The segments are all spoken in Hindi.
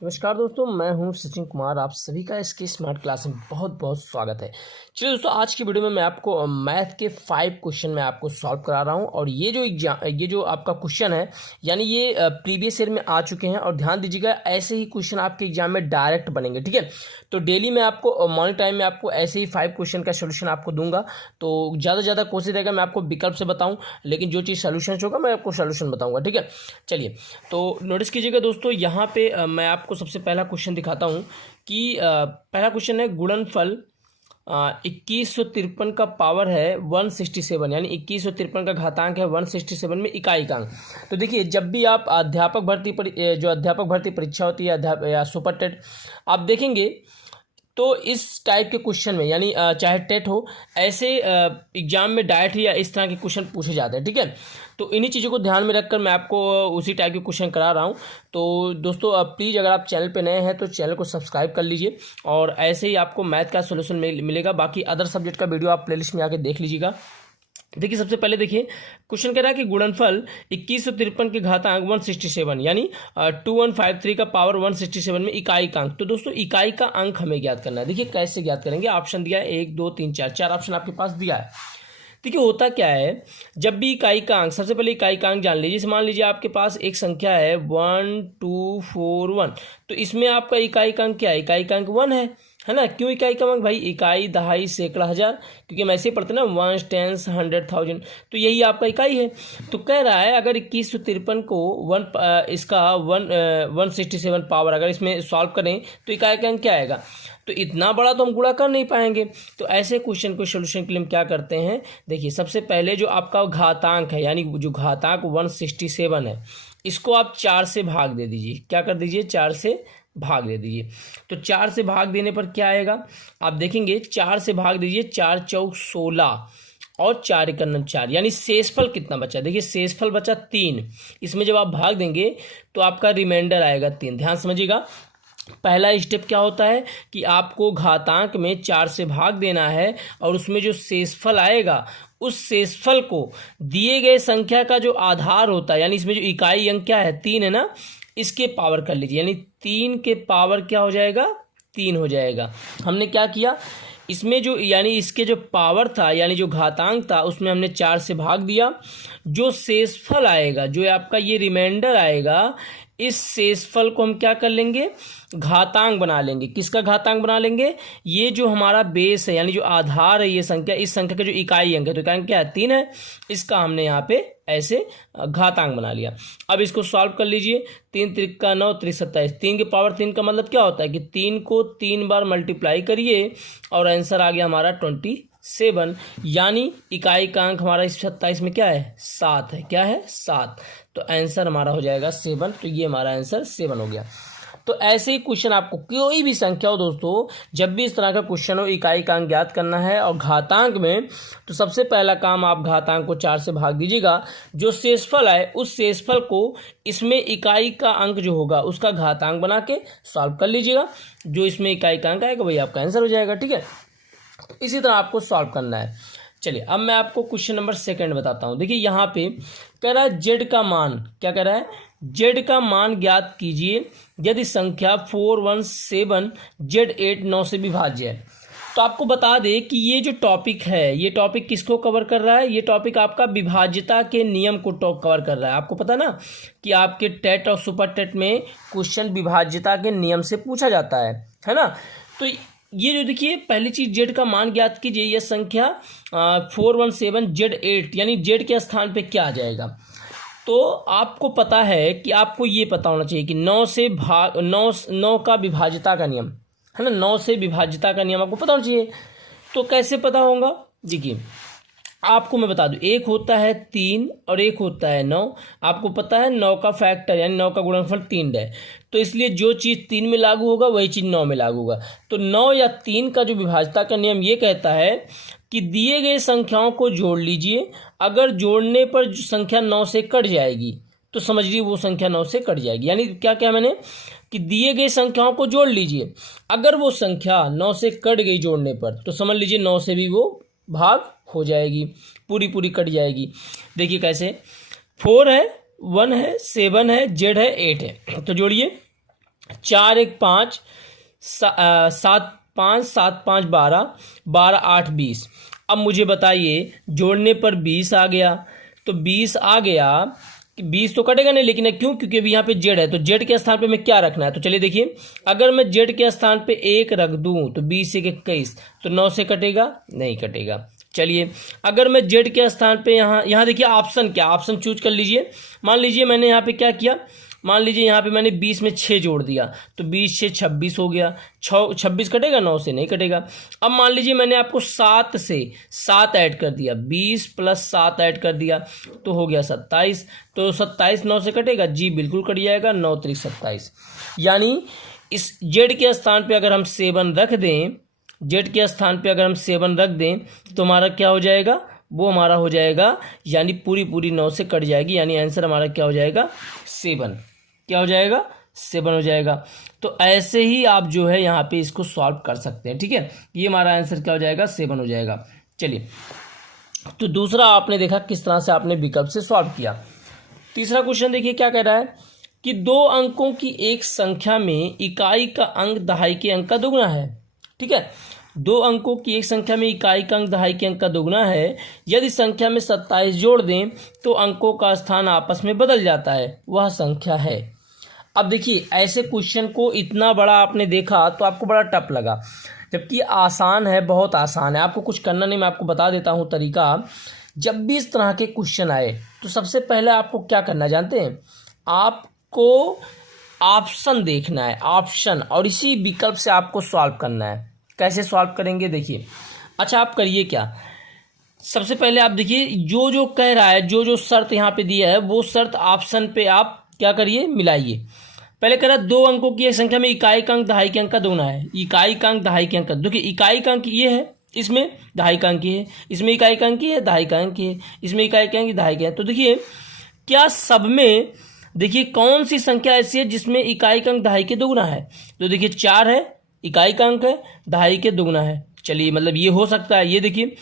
नमस्कार दोस्तों, मैं हूं सचिन कुमार। आप सभी का इसके स्मार्ट क्लास में बहुत बहुत स्वागत है। चलिए दोस्तों, आज की वीडियो में मैं आपको मैथ के 5 क्वेश्चन मैं आपको सॉल्व करा रहा हूं। और ये जो आपका क्वेश्चन है, यानी ये प्रीवियस ईयर में आ चुके हैं। और ध्यान दीजिएगा, ऐसे ही क्वेश्चन आपके एग्जाम में डायरेक्ट बनेंगे, ठीक है। तो डेली मैं आपको मॉर्निंग टाइम में आपको ऐसे ही 5 क्वेश्चन का सोल्यूशन आपको दूंगा। तो ज़्यादा से ज़्यादा कोशिश रहेगा मैं आपको विकल्प से बताऊँ, लेकिन जो चीज़ सोल्यूशन होगा मैं आपको सोल्यूशन बताऊँगा, ठीक है। चलिए, तो नोटिस कीजिएगा दोस्तों, यहाँ पे मैं आपको सबसे पहला क्वेश्चन दिखाता हूं कि पहला क्वेश्चन है गुणनफल 2153 का पावर है 167, यानी 2153 का घातांक है 167 में इकाई का अंक। तो देखिए, जब भी आप अध्यापक भर्ती परीक्षा होती है या सुपर टेट, आप देखेंगे तो इस टाइप के क्वेश्चन में, यानी चाहे टेट हो, ऐसे एग्जाम में डायरेक्ट या इस तरह के क्वेश्चन पूछे जाते हैं, ठीक है। तो इन्हीं चीज़ों को ध्यान में रखकर मैं आपको उसी टाइप के क्वेश्चन करा रहा हूं। तो दोस्तों, प्लीज़ अगर आप चैनल पे नए हैं तो चैनल को सब्सक्राइब कर लीजिए, और ऐसे ही आपको मैथ का सोल्यूशन मिलेगा। बाकी अदर सब्जेक्ट का वीडियो आप प्लेलिस्ट में आके देख लीजिएगा। देखिए, सबसे पहले देखिए, क्वेश्चन कह रहा है कि गुणनफल 2153 के घातांक 167, यानी 2153 का पावर 167 में इकाई का अंक। तो दोस्तों, इकाई का अंक हमें ज्ञात करना है। देखिए कैसे ज्ञात करेंगे। ऑप्शन दिया है 1 2 3 4, 4 ऑप्शन आपके पास दिया है। देखिए, होता क्या है, जब भी इकाई का अंक, सबसे पहले इकाई का अंक जान लीजिए। मान लीजिए आपके पास एक संख्या है 1241, तो इसमें आपका इकाई का अंक क्या है? इकाई का अंक 1 है ना। क्यों इकाई का अंक भाई? इकाई, दहाई, सैकड़ा, हजार, क्योंकि हम ऐसे ही पढ़ते ना, 1 10 100 1000, तो यही आपका इकाई है। तो कह रहा है अगर 2153 को 167 पावर अगर इसमें सॉल्व करें तो इकाई का अंक क्या आएगा? तो इतना बड़ा तो हम गुणा कर नहीं पाएंगे। तो ऐसे क्वेश्चन को सोल्यूशन के लिए हम क्या करते हैं, देखिए, सबसे पहले जो आपका घातांक है, यानी जो घातांक 167 है, इसको आप 4 से भाग दे दीजिए। क्या कर दीजिए? 4 से भाग दे दीजिए। तो 4 से भाग देने पर क्या आएगा? आप देखेंगे, 4 से भाग दीजिए, 4 चौक 16 और 4 एकम 4, यानी शेषफल कितना बचा? देखिए, शेषफल बचा 3। इसमें जब आप भाग देंगे तो आपका रिमाइंडर आएगा 3। ध्यान समझिएगा, पहला स्टेप क्या होता है कि आपको घातांक में 4 से भाग देना है, और उसमें जो शेषफल आएगा उस शेषफल को दिए गए संख्या का जो आधार होता है, यानी इसमें जो इकाई अंक क्या है? 3 है ना, इसके पावर कर लीजिए, यानी 3 के पावर क्या हो जाएगा? 3 हो जाएगा। हमने क्या किया, इसमें जो, यानी इसके जो पावर था, यानी जो घातांक था, उसमें हमने 4 से भाग दिया। जो शेषफल आएगा, जो आपका ये रिमाइंडर आएगा, इस शेषफल को हम क्या कर लेंगे? घातांक बना लेंगे। किसका घातांक बना लेंगे? ये जो हमारा बेस है, यानी जो आधार है ये संख्या, इस संख्या का जो इकाई अंक है, तो इकाई अंक क्या है? 3 है। इसका हमने यहाँ पे ऐसे घातांक बना लिया। अब इसको सॉल्व कर लीजिए। 3 त्रिका 9 3 27, 3 के पावर 3 का मतलब क्या होता है कि 3 को 3 बार मल्टीप्लाई करिए, और आंसर आ गया हमारा 27, यानी इकाई का अंक हमारा इस 27 में क्या है? 7 है। क्या है? 7। तो आंसर हमारा हो जाएगा 7। तो ये हमारा आंसर 7 हो गया। तो ऐसे ही क्वेश्चन, आपको कोई भी संख्या हो दोस्तों, जब भी इस तरह का क्वेश्चन हो, इकाई का अंक ज्ञात करना है और घातांक में, तो सबसे पहला काम, आप घातांक को 4 से भाग दीजिएगा। जो शेषफल आए उस शेषफल को इसमें इकाई का अंक जो होगा उसका घातांक बना के सॉल्व कर लीजिएगा। जो इसमें इकाई का अंक आएगा वही आपका आंसर हो जाएगा, ठीक है। इसी तरह आपको सॉल्व करना है। चलिए, अब मैं आपको क्वेश्चन नंबर 2 बताता हूं। देखिए, यहाँ पे कह रहा है जेड का मान, क्या कह रहा है? जेड का मान ज्ञात कीजिए यदि संख्या 417 Z8 9 से विभाज्य है। तो आपको बता दें कि ये जो टॉपिक है, ये टॉपिक किसको कवर कर रहा है? ये टॉपिक आपका विभाज्यता के नियम को कवर कर रहा है। आपको पता ना कि आपके टेट और सुपर टेट में क्वेश्चन विभाज्यता के नियम से पूछा जाता है ना। तो ये जो देखिए, पहली चीज, जेड का मान ज्ञात कीजिए। यह संख्या 417 Z8, यानी जेड के स्थान पे क्या आ जाएगा? तो आपको पता है कि आपको ये पता होना चाहिए कि 9 का विभाज्यता का नियम है ना। 9 से विभाज्यता का नियम आपको पता होना चाहिए। तो कैसे पता होगा? देखिए, आपको मैं बता दूं, एक होता है 3 और एक होता है 9। आपको पता है 9 का फैक्टर, यानी 9 का गुणनफल 3 है। तो इसलिए जो चीज़ 3 में लागू होगा वही चीज़ 9 में लागू होगा। तो 9 या 3 का जो विभाज्यता का नियम ये कहता है कि दिए गए संख्याओं को जोड़ लीजिए। अगर जोड़ने पर संख्या 9 से कट जाएगी तो समझ लीजिए वो संख्या 9 से कट जाएगी। यानी क्या क्या मैंने कि दिए गए संख्याओं को जोड़ लीजिए। अगर वो संख्या 9 से कट गई जोड़ने पर, तो समझ लीजिए 9 से भी वो भाग हो जाएगी, पूरी कट जाएगी। देखिए कैसे, 4 है, 1 है, 7 है, Z है, 8 है। तो जोड़िए, 4 1 5 7 5 7 5 12 12 8 20। अब मुझे बताइए, जोड़ने पर 20 आ गया, तो 20 आ गया, 20 तो कटेगा नहीं, लेकिन क्यों? क्योंकि अभी यहाँ पे जेड है, तो जेड के स्थान पे मैं क्या रखना है? तो चलिए देखिए, अगर मैं जेड के स्थान पे 1 रख दूं तो 20 1 21, तो 9 से कटेगा? नहीं कटेगा। चलिए, अगर मैं जेड के स्थान पे यहाँ देखिए ऑप्शन क्या, ऑप्शन चूज कर लीजिए। मान लीजिए मैंने यहाँ पे क्या किया, मान लीजिए यहाँ पे मैंने 20 में 6 जोड़ दिया, तो 20 6 26 हो गया। 26 कटेगा? 9 से नहीं कटेगा। अब मान लीजिए मैंने आपको 7 से 7 ऐड कर दिया, 20 प्लस 7 ऐड कर दिया, तो हो गया 27। तो 27 9 से कटेगा? जी बिल्कुल कट जाएगा, 9 3 27। यानी इस जेड के स्थान पे अगर हम 7 रख दें, जेड के स्थान पे अगर हम 7 रख दें, तो हमारा क्या हो जाएगा? वो हमारा हो जाएगा, यानी पूरी 9 से कट जाएगी, यानी आंसर हमारा क्या हो जाएगा? 7। क्या हो जाएगा? 7 हो जाएगा। तो ऐसे ही आप जो है यहाँ पे इसको सॉल्व कर सकते हैं, ठीक है। ये हमारा आंसर क्या हो जाएगा? 7 हो जाएगा। चलिए, तो दूसरा आपने देखा किस तरह से आपने विकल्प से सॉल्व किया। तीसरा क्वेश्चन देखिए क्या कह रहा है कि 2 अंकों की एक संख्या में इकाई का अंक दहाई के अंक का दुगुना है, ठीक है। 2 अंकों की एक संख्या में इकाई का अंक दहाई के अंक का दुगुना है। यदि संख्या में 27 जोड़ दें तो अंकों का स्थान आपस में बदल जाता है, वह संख्या है। अब देखिए, ऐसे क्वेश्चन को इतना बड़ा आपने देखा तो आपको बड़ा टफ लगा, जबकि आसान है, बहुत आसान है। आपको कुछ करना नहीं, मैं आपको बता देता हूँ तरीका। जब भी इस तरह के क्वेश्चन आए तो सबसे पहले आपको क्या करना है जानते हैं? आपको ऑप्शन देखना है, ऑप्शन, और इसी विकल्प से आपको सॉल्व करना है। कैसे सॉल्व करेंगे देखिए। अच्छा, आप करिए क्या, सबसे पहले आप देखिए जो जो कह रहा है, जो जो शर्त यहाँ पे दिया है, वो शर्त ऑप्शन पे आप क्या करिए, मिलाइए। पहले कह रहा है 2 अंकों की एक संख्या में इकाई का अंक दहाई के अंक का दुगुना है। इकाई का अंक दहाई के अंक का, देखिए इकाई का अंक ये है, इसमें दहाई का अंक ये है, इसमें इकाई का अंक ये है, दहाई का अंक ये है, इसमें इकाई का अंक दहाई का है। तो देखिए क्या सब में, देखिए कौन सी संख्या ऐसी है जिसमें इकाई का अंक दहाई के दुगुना है? तो देखिए 4 है, इकाई का अंक है, दहाई के दुगुना है। चलिए, मतलब ये हो सकता है। ये देखिए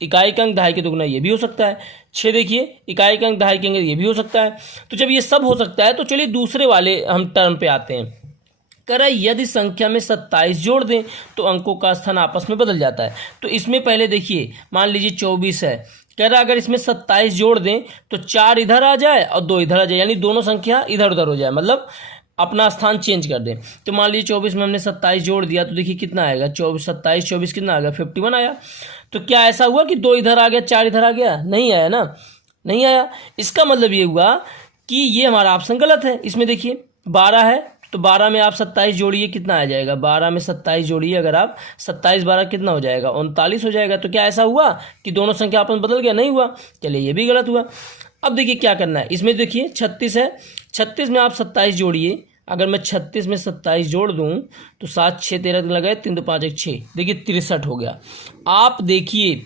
इकाई का अंक दहाई के दुगुना, ये भी हो सकता है। 6 देखिए इकाई का अंक दहाई के अंक, ये भी हो सकता है। तो जब ये सब हो सकता है तो चलिए दूसरे वाले हम टर्म पे आते हैं। कह रहा है यदि संख्या में 27 जोड़ दें तो अंकों का स्थान आपस में बदल जाता है। तो इसमें पहले देखिए, मान लीजिए 24 है, कह रहा है अगर इसमें 27 जोड़ दें तो 4 इधर आ जाए और 2 इधर आ जाए, यानी दोनों संख्या इधर उधर हो जाए, मतलब अपना स्थान चेंज कर दें। तो मान लीजिए 24 में हमने 27 जोड़ दिया, तो देखिए कितना आएगा? 24 27 24 कितना आ गया? 51 आया। तो क्या ऐसा हुआ कि 2 इधर आ गया 4 इधर आ गया? नहीं आया ना, नहीं आया। इसका मतलब ये हुआ कि ये हमारा ऑप्शन गलत है। इसमें देखिए 12 है, तो 12 में आप 27 जोड़िए, कितना आ जाएगा? 12 में 27 जोड़िए अगर आप, 27 12 कितना हो जाएगा? 39 हो जाएगा। तो क्या ऐसा हुआ कि दोनों संख्या आपस में बदल गया? नहीं हुआ। चलिए, ये भी गलत हुआ। अब देखिए क्या करना है। इसमें देखिए 36 है, 36 में आप 27 जोड़िए। अगर मैं 36 में 27 जोड़ दूं तो 7 6 13 लगाए, 3 2 5 1 6, देखिए 63 हो गया। आप देखिए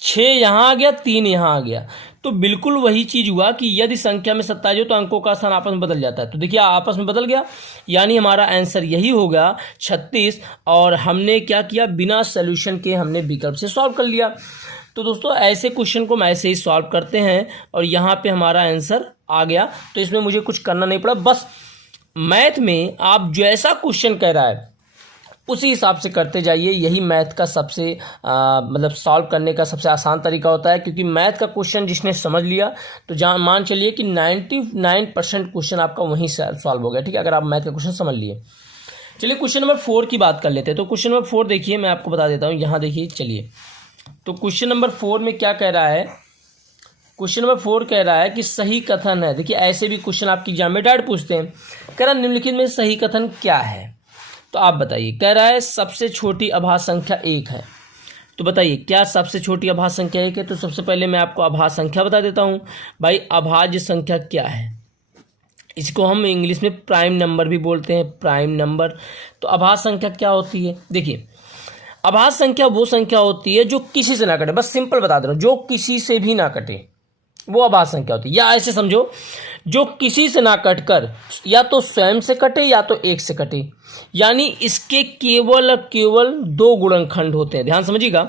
6 यहाँ आ गया, 3 यहाँ आ गया। तो बिल्कुल वही चीज़ हुआ कि यदि संख्या में 27 हो तो अंकों का स्थान आपस में बदल जाता है। तो देखिए आपस में बदल गया, यानी हमारा आंसर यही होगा 36। और हमने क्या किया, बिना सोल्यूशन के हमने विकल्प से सॉल्व कर लिया। तो दोस्तों ऐसे क्वेश्चन को हम ऐसे ही सॉल्व करते हैं और यहाँ पे हमारा आंसर आ गया। तो इसमें मुझे कुछ करना नहीं पड़ा, बस मैथ में आप जैसा क्वेश्चन कह रहा है उसी हिसाब से करते जाइए। यही मैथ का सबसे मतलब सॉल्व करने का सबसे आसान तरीका होता है, क्योंकि मैथ का क्वेश्चन जिसने समझ लिया तो मान चलिए कि 99% क्वेश्चन आपका वहीं से सॉल्व हो गया, ठीक है, अगर आप मैथ का क्वेश्चन समझ लिए। चलिए क्वेश्चन नंबर 4 की बात कर लेते हैं। तो क्वेश्चन नंबर 4 देखिए, मैं आपको बता देता हूँ, यहाँ देखिए। चलिए, तो क्वेश्चन नंबर 4 में क्या कह रहा है? क्वेश्चन नंबर 4 कह रहा है कि सही कथन है। देखिए ऐसे भी क्वेश्चन आपकी एग्जाम में डायरेक्ट पूछते हैं। कह रहा निम्नलिखित में सही कथन क्या है? तो आप बताइए। कह रहा है सबसे छोटी अभाज्य संख्या 1 है। तो बताइए क्या सबसे छोटी अभाज्य संख्या 1 है? तो सबसे पहले मैं आपको अभाज्य संख्या बता देता हूँ। भाई अभाज्य संख्या क्या है? इसको हम इंग्लिश में प्राइम नंबर भी बोलते हैं, प्राइम नंबर। तो अभाज्य संख्या क्या होती है? देखिए अभाज्य संख्या वो संख्या होती है जो किसी से ना कटे। बस सिंपल बता दे रहा हूँ, जो किसी से भी ना कटे वो अभाज्य संख्या होती है। या ऐसे समझो, जो किसी से ना कटकर या तो स्वयं से कटे या तो 1 से कटे, यानी इसके केवल और केवल 2 गुणनखंड होते हैं। ध्यान समझिएगा,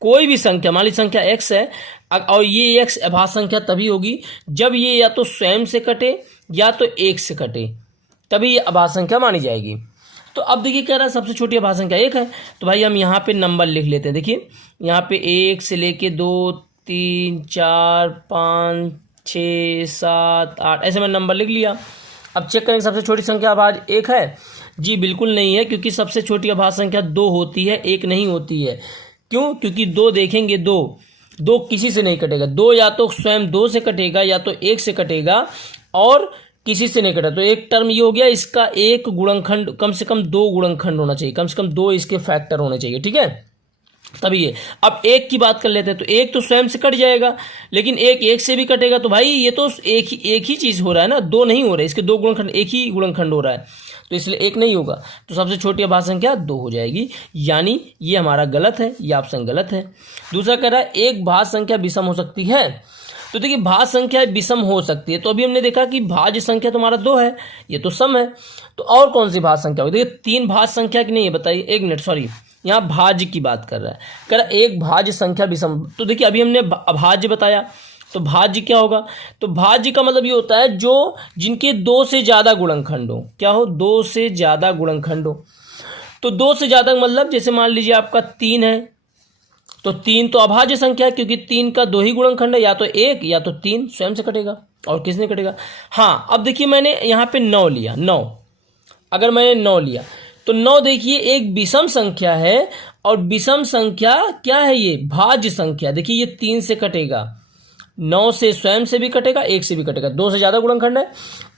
कोई भी संख्या, मान लीजिए संख्या x है और ये x अभाज्य संख्या तभी होगी जब ये या तो स्वयं से कटे या तो 1 से कटे। तभी ये अभाज्य संख्या मानी जाएगी। तो अब देखिए कह रहा है सबसे छोटी अभाज्य संख्या 1 है, तो भाई हम यहाँ पे नंबर लिख लेते हैं। देखिए यहाँ पे 1 से लेके 2 3 4 5 6 7 8 ऐसे मैंने नंबर लिख लिया। अब चेक करेंगे सबसे छोटी संख्या अभाज्य 1 है? जी बिल्कुल नहीं है, क्योंकि सबसे छोटी अभाज्य संख्या 2 होती है, 1 नहीं होती है। क्यों? क्योंकि 2 देखेंगे, 2 किसी से नहीं कटेगा। 2 या तो स्वयं 2 से कटेगा या तो 1 से कटेगा, और किसी से नहीं कटा। तो एक टर्म ये हो गया, इसका एक गुणनखंड कम से कम 2 गुणनखंड होना चाहिए, कम से कम 2 इसके फैक्टर होने चाहिए, ठीक है, तभी ये। अब 1 की बात कर लेते हैं, तो 1 तो स्वयं से कट जाएगा, लेकिन 1 से भी कटेगा, तो भाई ये तो एक ही चीज़ हो रहा है ना, 2 नहीं हो रहा है, इसके 2 गुणनखंड, एक ही गुणनखंड हो रहा है, तो इसलिए 1 नहीं होगा। तो सबसे छोटी अभाज्य संख्या 2 हो जाएगी, यानी ये हमारा गलत है, ये ऑप्शन गलत है। दूसरा कह रहा है एक भाज्य संख्या विषम हो सकती है। तो देखिए भाज्य संख्या विषम हो सकती है, तो अभी हमने देखा कि भाज्य संख्या तुम्हारा 2 है, ये तो सम है, तो और कौन सी भाज्य संख्या होगी? देखिए 3 भाज्य संख्या की नहीं है, बताइए, 1 मिनट, सॉरी, यहाँ भाज्य की बात कर रहा है, कह रहा है एक भाज्य संख्या विषम। तो देखिए अभी हमने अभाज्य बताया, तो भाज्य क्या होगा? तो भाज्य का मतलब ये होता है जो जिनके 2 से ज़्यादा गुणनखंड हो। क्या हो? 2 से ज़्यादा गुणनखंड हो। तो 2 से ज़्यादा मतलब जैसे मान लीजिए आपका 3 है, तो 3 तो अभाज्य संख्या है, क्योंकि 3 का 2 ही गुणनखंड है, या तो 1 या तो 3 स्वयं से कटेगा, और किसने कटेगा? हाँ, अब देखिए मैंने यहाँ पे 9 लिया, 9, अगर मैंने 9 लिया तो 9 देखिए एक विषम संख्या है, और विषम संख्या क्या है? ये भाज्य संख्या। देखिए ये 3 से कटेगा, 9 से स्वयं से भी कटेगा, 1 से भी कटेगा, 2 से ज़्यादा गुणनखंड है,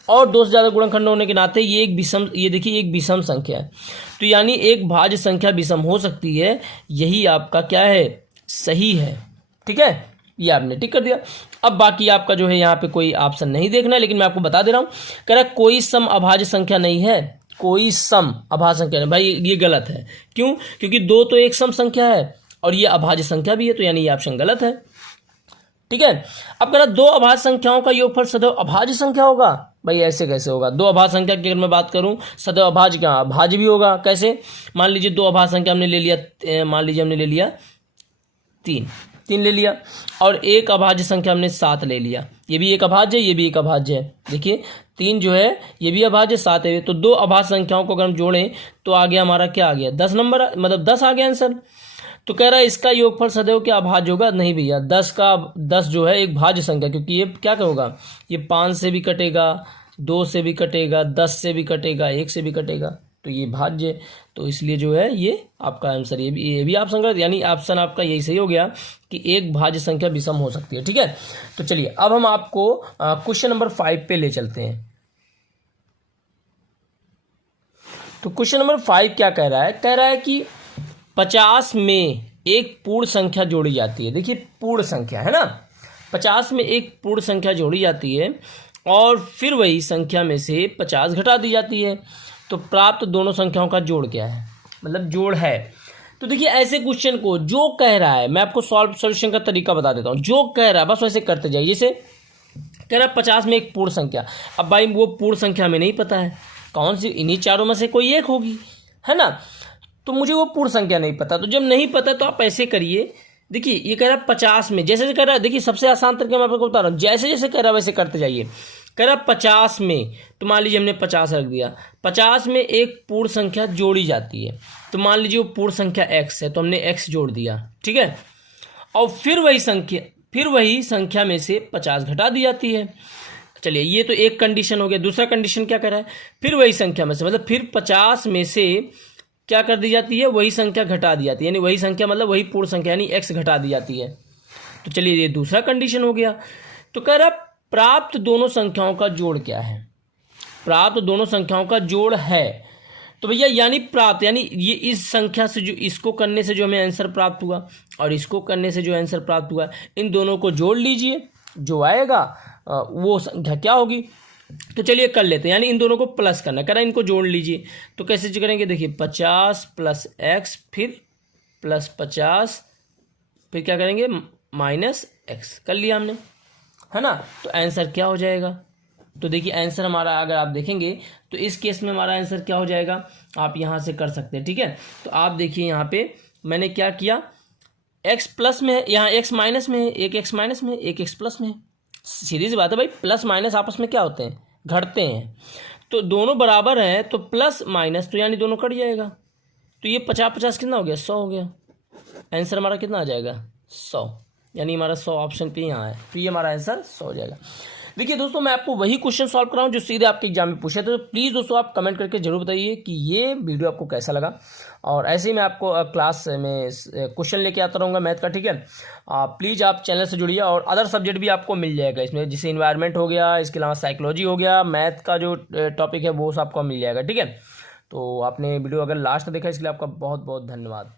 और 2 से ज़्यादा गुणनखंड होने के नाते ये एक विषम, ये देखिए एक विषम संख्या है, तो यानी एक भाज्य संख्या विषम हो सकती है, यही आपका क्या है? सही है, ठीक है, ये आपने टिक कर दिया। अब बाकी आपका जो है यहाँ पे कोई ऑप्शन नहीं देखना है, लेकिन मैं आपको बता दे रहा हूँ, कह रहा कोई सम अभाज्य संख्या नहीं है, कोई सम अभाज्य संख्या नहीं। भाई ये गलत है, क्यों? क्योंकि 2 तो एक सम संख्या है, और ये अभाज्य संख्या भी है, तो यानी ये ऑप्शन गलत है, ठीक है। अब कह रहा 2 अभाज्य संख्याओं का योगफल सदैव अभाज्य संख्या होगा। भाई ऐसे कैसे होगा? 2 अभाज्य संख्या की अगर मैं बात करूं, सदैव अभाज्य क्या? अभाज्य भी होगा। कैसे? मान लीजिए 2 अभाज्य संख्या हमने ले लिया, मान लीजिए हमने ले लिया 3 ले लिया, और एक अभाज्य संख्या हमने 7 ले लिया, ये भी एक अभाज्य है, ये भी एक अभाज्य है। देखिए 3 जो है ये भी अभाज्य, 7 है, तो 2 अभाज्य संख्याओं को अगर हम जोड़ें तो आ गया हमारा, क्या आ गया? 10 नंबर, मतलब 10 आ गया आंसर। तो कह रहा है इसका योगफल सदैव क्या अभाज्य होगा? नहीं भैया, 10 जो है एक भाज्य संख्या, क्योंकि ये क्या होगा? ये 5 से भी कटेगा, 2 से भी कटेगा, 10 से भी कटेगा, 1 से भी कटेगा, तो ये भाज्य, तो इसलिए जो है ये आपका आंसर, ये भी ऑप्शन गलत, यानी ऑप्शन आपका यही सही हो गया कि एक भाज्य संख्या विषम हो सकती है, ठीक है। तो चलिए अब हम आपको क्वेश्चन नंबर 5 पे ले चलते हैं। तो क्वेश्चन नंबर 5 क्या कह रहा है? कह रहा है कि 50 में एक पूर्ण संख्या जोड़ी जाती है। देखिए पूर्ण संख्या है ना, 50 में एक पूर्ण संख्या जोड़ी जाती है, और फिर वही संख्या में से 50 घटा दी जाती है, तो प्राप्त दोनों संख्याओं का जोड़ क्या है? मतलब जोड़ है। तो देखिए ऐसे क्वेश्चन को जो कह रहा है, मैं आपको सॉल्यूशन का तरीका बता देता हूँ। जो कह रहा है बस वैसे करते जाइए। जैसे कह रहा है 50 में एक पूर्ण संख्या, अब भाई वो पूर्ण संख्या हमें नहीं पता है कौन सी, इन्हीं चारों में से कोई एक होगी, है ना, तो मुझे वो पूर्ण संख्या नहीं पता। तो जब नहीं पता तो आप ऐसे करिए, देखिए ये कह रहा है 50 में, जैसे कह रहा है, देखिए सबसे आसान तरीका मैं आपको बता रहा हूँ, जैसे जैसे कह रहा है वैसे करते जाइए। कह रहा 50 में, तो मान लीजिए हमने 50 रख दिया, 50 में एक पूर्ण संख्या जोड़ी जाती है, तो मान लीजिए वो पूर्ण संख्या x है, तो हमने x जोड़ दिया, ठीक है, और फिर वही संख्या में से 50 घटा दी जाती है। चलिए ये तो एक कंडीशन हो गया। दूसरा कंडीशन क्या कर रहा है? फिर वही संख्या में से, मतलब फिर 50 में से क्या कर दी जाती है? वही संख्या घटा दी जाती है, यानी वही संख्या मतलब वही पूर्ण संख्या यानी x घटा दी जाती है। तो चलिए ये दूसरा कंडीशन हो गया। तो कह रहा प्राप्त दोनों संख्याओं का जोड़ क्या है? प्राप्त दोनों संख्याओं का जोड़ है। तो भैया यानी प्राप्त, यानी ये इस संख्या से जो इसको करने से जो हमें आंसर प्राप्त हुआ और इसको करने से जो आंसर प्राप्त हुआ, इन दोनों को जोड़ लीजिए, जो आएगा वो संख्या क्या होगी। तो चलिए कर लेते हैं, यानी इन दोनों को प्लस करना, कह रहा है इनको जोड़ लीजिए। तो कैसे करेंगे? देखिए 50 + x फिर +50 फिर क्या करेंगे? -x कर लिया हमने, है ना। तो आंसर क्या हो जाएगा? तो देखिए आंसर हमारा अगर आप देखेंगे तो इस केस में हमारा आंसर क्या हो जाएगा, आप यहाँ से कर सकते हैं, ठीक है। तो आप देखिए यहाँ पे मैंने क्या किया, x प्लस में है, यहाँ x माइनस में है, एक x माइनस में है, एक x प्लस में है। सीधी सी बात है भाई, प्लस माइनस आपस में क्या होते हैं? घटते हैं। तो दोनों बराबर हैं तो प्लस माइनस तो यानी दोनों कट जाएगा, तो ये 50-50 कितना हो गया, 100 हो गया। आंसर हमारा कितना आ जाएगा, 100, यानी हमारा 100 ऑप्शन पे यहाँ है, तो ये हमारा आंसर 100 हो जाएगा। देखिए दोस्तों, मैं आपको वही क्वेश्चन सॉल्व कर रहा हूँ जो सीधे आपके एग्जाम में पूछे थे। तो प्लीज़ दोस्तों आप कमेंट करके जरूर बताइए कि ये वीडियो आपको कैसा लगा, और ऐसे ही मैं आपको क्लास में क्वेश्चन लेके आता रहूँगा मैथ का, ठीक है। प्लीज़ आप चैनल से जुड़िए, और अदर सब्जेक्ट भी आपको मिल जाएगा इसमें, जैसे इन्वायरमेंट हो गया, इसके अलावा साइकोलॉजी हो गया, मैथ का जो टॉपिक है वो सब आपको मिल जाएगा, ठीक है। तो आपने वीडियो अगर लास्ट तक देखा इसके लिए आपका बहुत बहुत धन्यवाद।